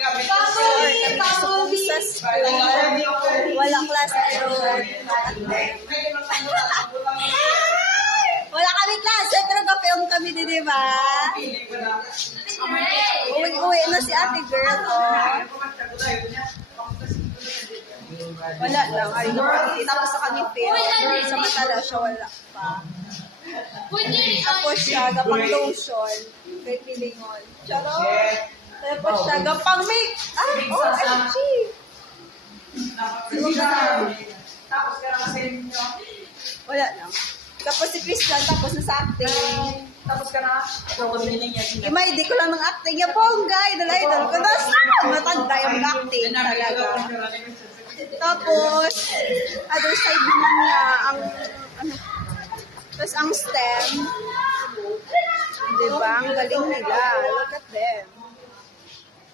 Kami sa school. Wala class ngayon. Wala kami klase, pero ka-film kami din, di ba? Uwi na si ate girl, oh. Wala lang. Ay, tapos sa kami film. Sa matala siya, wala pa. Tapos siya, gapang lotion. Kay Pilingon. Charot. Tapos siya, gapang make. OMG. Wala lang. Tapos si Christian, tapos na sa acting. Tapos ka na? Ima, hindi ko lang ng acting. Yung bongga, idol ko. Tapos, matanda yung acting talaga. Tapos, other side naman niya, tapos ang STEM. Diba? Ang galing nila. Look at them.